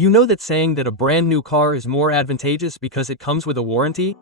You know that saying that a brand new car is more advantageous because it comes with a warranty?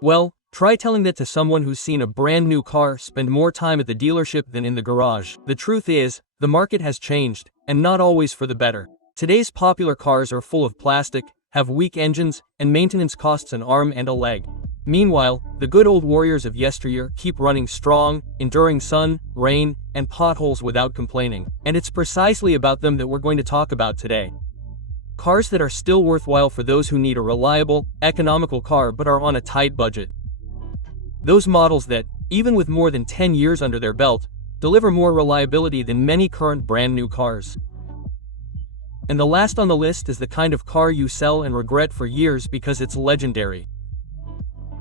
Well, try telling that to someone who's seen a brand new car spend more time at the dealership than in the garage. The truth is, the market has changed, and not always for the better. Today's popular cars are full of plastic, have weak engines, and maintenance costs an arm and a leg. Meanwhile, the good old warriors of yesteryear keep running strong, enduring sun, rain, and potholes without complaining. And it's precisely about them that we're going to talk about today. Cars that are still worthwhile for those who need a reliable, economical car but are on a tight budget. Those models that, even with more than 10 years under their belt, deliver more reliability than many current brand new cars. And the last on the list is the kind of car you sell and regret for years because it's legendary.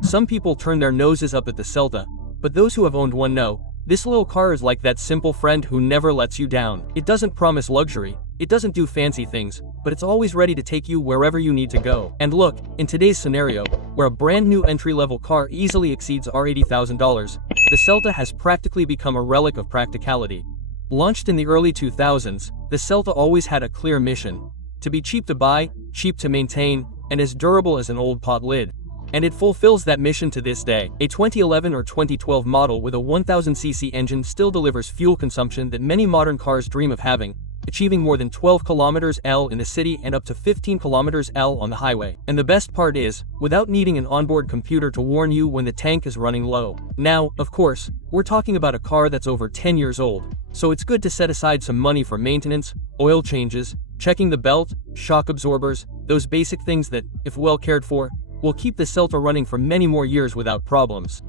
Some people turn their noses up at the Celta, but those who have owned one know, this little car is like that simple friend who never lets you down. It doesn't promise luxury, it doesn't do fancy things, but it's always ready to take you wherever you need to go. And look, in today's scenario, where a brand new entry-level car easily exceeds $80,000, the Celta has practically become a relic of practicality. Launched in the early 2000s, the Celta always had a clear mission: to be cheap to buy, cheap to maintain, and as durable as an old pot lid. And it fulfills that mission to this day. A 2011 or 2012 model with a 1000cc engine still delivers fuel consumption that many modern cars dream of having, achieving more than 12 km/h in the city and up to 15 km/h on the highway. And the best part is, without needing an onboard computer to warn you when the tank is running low. Now, of course, we're talking about a car that's over 10 years old, so it's good to set aside some money for maintenance, oil changes, checking the belt, shock absorbers, those basic things that, if well cared for, will keep the Celta running for many more years without problems.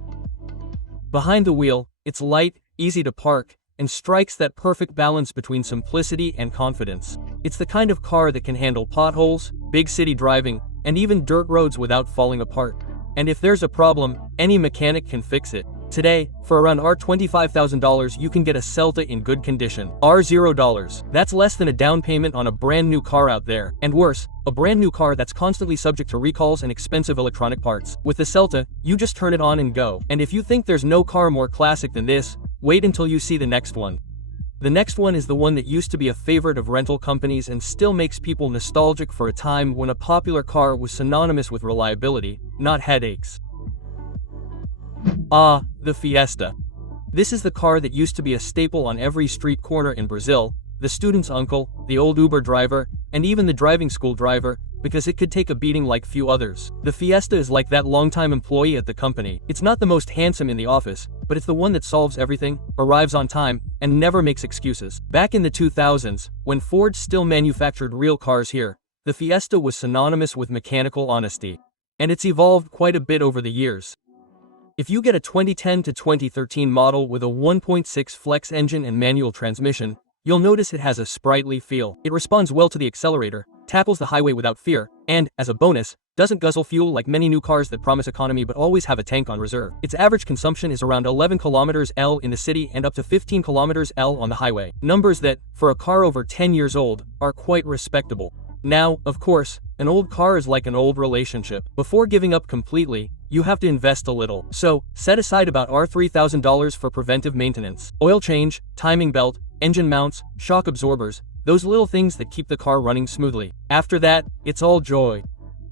Behind the wheel, it's light, easy to park, and strikes that perfect balance between simplicity and confidence. It's the kind of car that can handle potholes, big city driving, and even dirt roads without falling apart. And if there's a problem, any mechanic can fix it. Today, for around $25,000 you can get a Celta in good condition. $0. That's less than a down payment on a brand new car out there. And worse, a brand new car that's constantly subject to recalls and expensive electronic parts. With the Celta, you just turn it on and go. And if you think there's no car more classic than this, wait until you see the next one. The next one is the one that used to be a favorite of rental companies and still makes people nostalgic for a time when a popular car was synonymous with reliability, not headaches. Ah, the Fiesta. This is the car that used to be a staple on every street corner in Brazil, the student's uncle, the old Uber driver, and even the driving school driver, because it could take a beating like few others. The Fiesta is like that longtime employee at the company. It's not the most handsome in the office, but it's the one that solves everything, arrives on time, and never makes excuses. Back in the 2000s, when Ford still manufactured real cars here, the Fiesta was synonymous with mechanical honesty. And it's evolved quite a bit over the years. If you get a 2010 to 2013 model with a 1.6 flex engine and manual transmission, you'll notice it has a sprightly feel. It responds well to the accelerator, tackles the highway without fear, and, as a bonus, doesn't guzzle fuel like many new cars that promise economy but always have a tank on reserve. Its average consumption is around 11 km/h in the city and up to 15 km/h on the highway. Numbers that, for a car over 10 years old, are quite respectable. Now, of course, an old car is like an old relationship. Before giving up completely, you have to invest a little. So, set aside about $3,000 for preventive maintenance. Oil change, timing belt, engine mounts, shock absorbers, those little things that keep the car running smoothly. After that, it's all joy.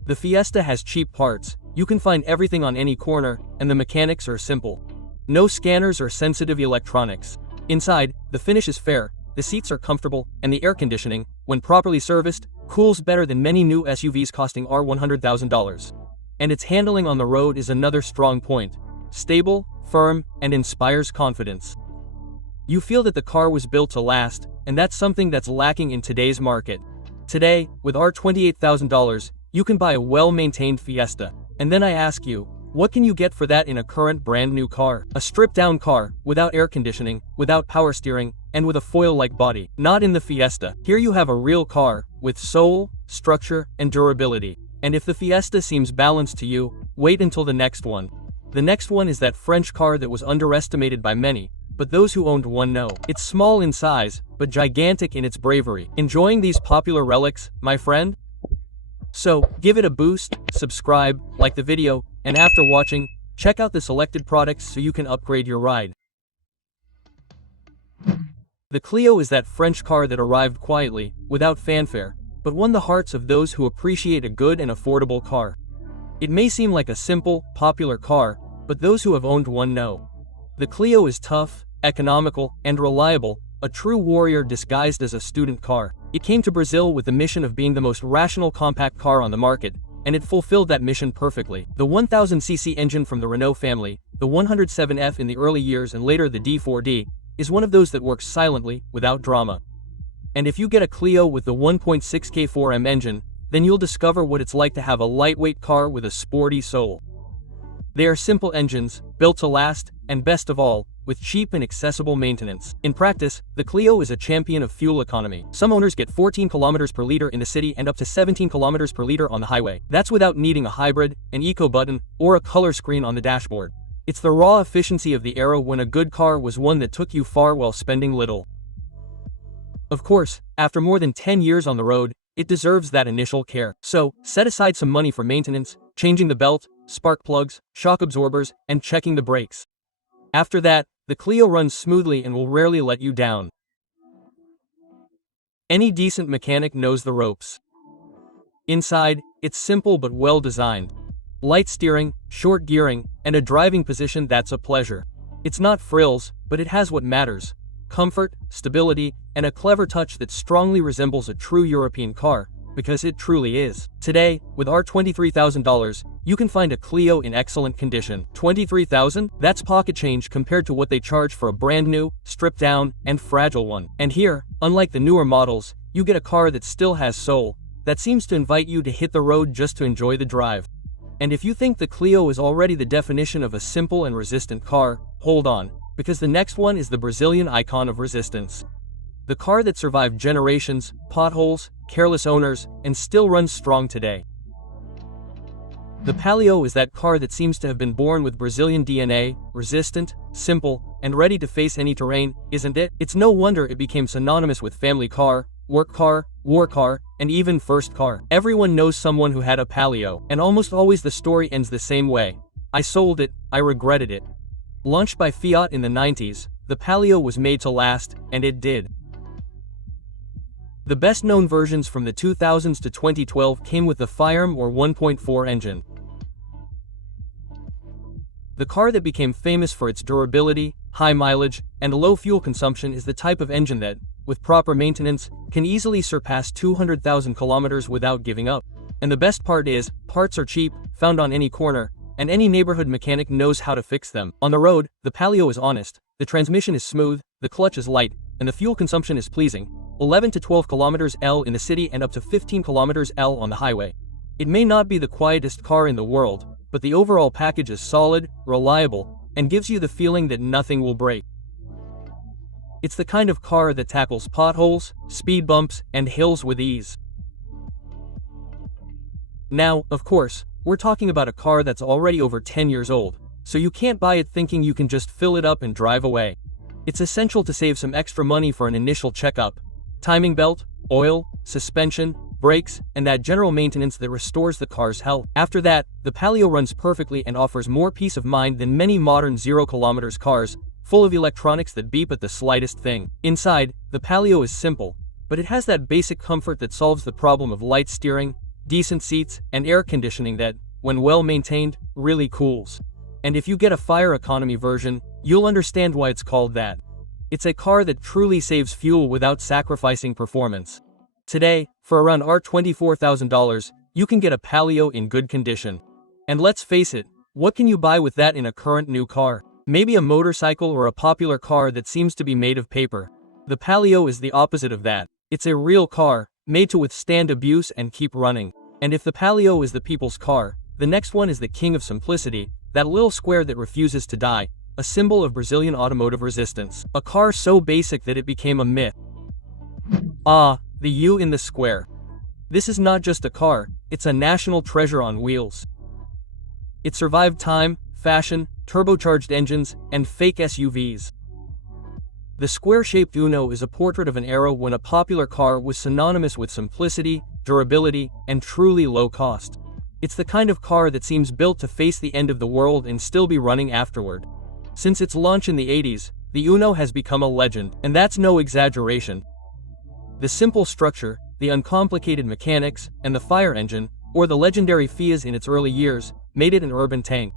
The Fiesta has cheap parts, you can find everything on any corner, and the mechanics are simple. No scanners or sensitive electronics. Inside, the finish is fair, the seats are comfortable, and the air conditioning, when properly serviced, cools better than many new SUVs costing $100,000. And its handling on the road is another strong point. Stable, firm, and inspires confidence. You feel that the car was built to last, and that's something that's lacking in today's market. Today, with $28,000, you can buy a well-maintained Fiesta. And then I ask you, what can you get for that in a current brand new car? A stripped-down car, without air conditioning, without power steering, and with a foil-like body. Not in the Fiesta. Here you have a real car, with soul, structure, and durability. And if the Fiesta seems balanced to you, wait until the next one. The next one is that French car that was underestimated by many, but those who owned one know. It's small in size, but gigantic in its bravery. Enjoying these popular relics, my friend? So, give it a boost, subscribe, like the video, and after watching, check out the selected products so you can upgrade your ride. The Clio is that French car that arrived quietly, without fanfare. but won the hearts of those who appreciate a good and affordable car. It may seem like a simple, popular car, but those who have owned one know. The Clio is tough, economical, and reliable, a true warrior disguised as a student car. It came to Brazil with the mission of being the most rational compact car on the market, and it fulfilled that mission perfectly. The 1000cc engine from the Renault family, the 107F in the early years and later the D4D, is one of those that works silently, without drama. And if you get a Clio with the 1.6K 4M engine, then you'll discover what it's like to have a lightweight car with a sporty soul. They are simple engines, built to last, and best of all, with cheap and accessible maintenance. In practice, the Clio is a champion of fuel economy. Some owners get 14 km per liter in the city and up to 17 km per liter on the highway. That's without needing a hybrid, an eco button, or a color screen on the dashboard. It's the raw efficiency of the era when a good car was one that took you far while spending little. Of course, after more than 10 years on the road, it deserves that initial care. So, set aside some money for maintenance, changing the belt, spark plugs, shock absorbers, and checking the brakes. After that, the Clio runs smoothly and will rarely let you down. Any decent mechanic knows the ropes. Inside, it's simple but well designed. Light steering, short gearing, and a driving position that's a pleasure. It's not frills, but it has what matters: comfort, stability, and a clever touch that strongly resembles a true European car, because it truly is. Today, with our $23,000, you can find a Clio in excellent condition. $23,000? That's pocket change compared to what they charge for a brand new, stripped down, and fragile one. And here, unlike the newer models, you get a car that still has soul, that seems to invite you to hit the road just to enjoy the drive. And if you think the Clio is already the definition of a simple and resistant car, hold on, because the next one is the Brazilian icon of resistance. The car that survived generations, potholes, careless owners, and still runs strong today. The Palio is that car that seems to have been born with Brazilian DNA, resistant, simple, and ready to face any terrain, isn't it? It's no wonder it became synonymous with family car, work car, war car, and even first car. Everyone knows someone who had a Palio, and almost always the story ends the same way: I sold it, I regretted it. Launched by Fiat in the 90s, the Palio was made to last, and it did. The best-known versions from the 2000s to 2012 came with the Firearm or 1.4 engine. The car that became famous for its durability, high mileage, and low fuel consumption is the type of engine that, with proper maintenance, can easily surpass 200,000 kilometers without giving up. And the best part is, parts are cheap, found on any corner, and any neighborhood mechanic knows how to fix them. On the road, the Palio is honest, the transmission is smooth, the clutch is light, and the fuel consumption is pleasing: 11 to 12 kilometers L in the city and up to 15 kilometers L on the highway. It may not be the quietest car in the world, but the overall package is solid, reliable, and gives you the feeling that nothing will break. It's the kind of car that tackles potholes, speed bumps, and hills with ease. Now, of course, we're talking about a car that's already over 10 years old, so you can't buy it thinking you can just fill it up and drive away. It's essential to save some extra money for an initial checkup: timing belt, oil, suspension, brakes, and that general maintenance that restores the car's health. After that, the Palio runs perfectly and offers more peace of mind than many modern 0-kilometers cars, full of electronics that beep at the slightest thing. Inside, the Palio is simple, but it has that basic comfort that solves the problem of light steering, decent seats, and air conditioning that, when well maintained, really cools. And if you get a fire economy version, you'll understand why it's called that. It's a car that truly saves fuel without sacrificing performance. Today, for around our $24,000, you can get a Palio in good condition. And let's face it, what can you buy with that in a current new car? Maybe a motorcycle or a popular car that seems to be made of paper. The Palio is the opposite of that. It's a real car, made to withstand abuse and keep running. And if the Palio is the people's car, the next one is the king of simplicity, that little square that refuses to die, a symbol of Brazilian automotive resistance. A car so basic that it became a myth. Ah, the U in the square. This is not just a car, it's a national treasure on wheels. It survived time, fashion, turbocharged engines, and fake SUVs. The square-shaped Uno is a portrait of an era when a popular car was synonymous with simplicity, durability, and truly low cost. It's the kind of car that seems built to face the end of the world and still be running afterward. Since its launch in the 80s, the Uno has become a legend, and that's no exaggeration. The simple structure, the uncomplicated mechanics, and the fire engine, or the legendary Fiat in its early years, made it an urban tank.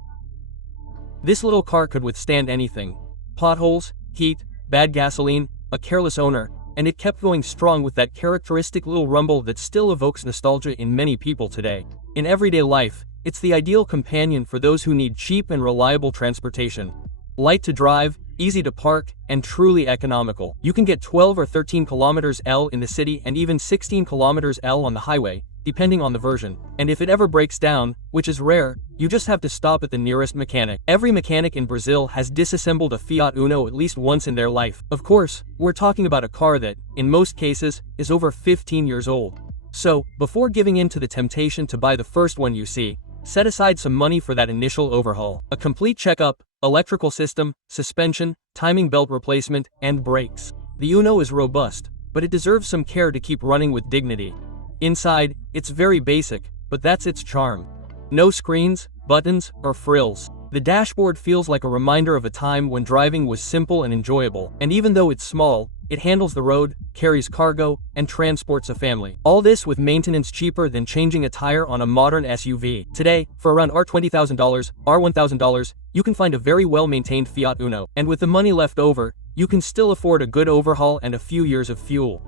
This little car could withstand anything: potholes, heat, bad gasoline, a careless owner, and it kept going strong with that characteristic little rumble that still evokes nostalgia in many people today. In everyday life, it's the ideal companion for those who need cheap and reliable transportation. Light to drive, easy to park, and truly economical. You can get 12 or 13 kilometers L in the city and even 16 kilometers L on the highway, depending on the version. And if it ever breaks down, which is rare, you just have to stop at the nearest mechanic. Every mechanic in Brazil has disassembled a Fiat Uno at least once in their life. Of course, we're talking about a car that, in most cases, is over 15 years old. So, before giving in to the temptation to buy the first one you see, set aside some money for that initial overhaul. A complete checkup, electrical system, suspension, timing belt replacement, and brakes. The Uno is robust, but it deserves some care to keep running with dignity. Inside, it's very basic, but that's its charm. No screens, buttons, or frills. The dashboard feels like a reminder of a time when driving was simple and enjoyable, and even though it's small, it handles the road, carries cargo, and transports a family. All this with maintenance cheaper than changing a tire on a modern SUV. Today, for around $20,000, $1,000, you can find a very well-maintained Fiat Uno, and with the money left over, you can still afford a good overhaul and a few years of fuel.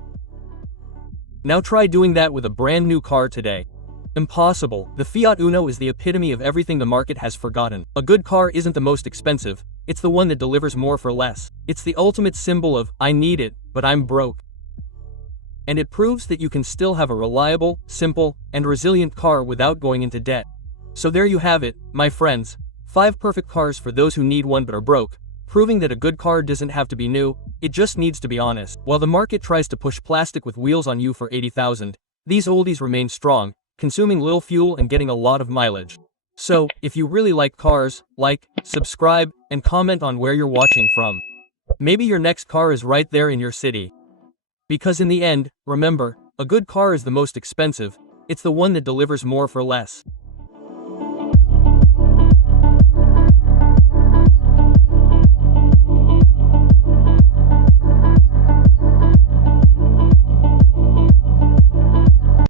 Now try doing that with a brand new car today. Impossible. The Fiat Uno is the epitome of everything the market has forgotten. A good car isn't the most expensive, it's the one that delivers more for less. It's the ultimate symbol of, I need it, but I'm broke. And it proves that you can still have a reliable, simple, and resilient car without going into debt. So there you have it, my friends. 5 perfect cars for those who need one but are broke, proving that a good car doesn't have to be new, it just needs to be honest. While the market tries to push plastic with wheels on you for $80,000, these oldies remain strong, consuming little fuel and getting a lot of mileage. So, if you really like cars, like, subscribe, and comment on where you're watching from. Maybe your next car is right there in your city. Because in the end, remember, a good car is the most expensive, it's the one that delivers more for less.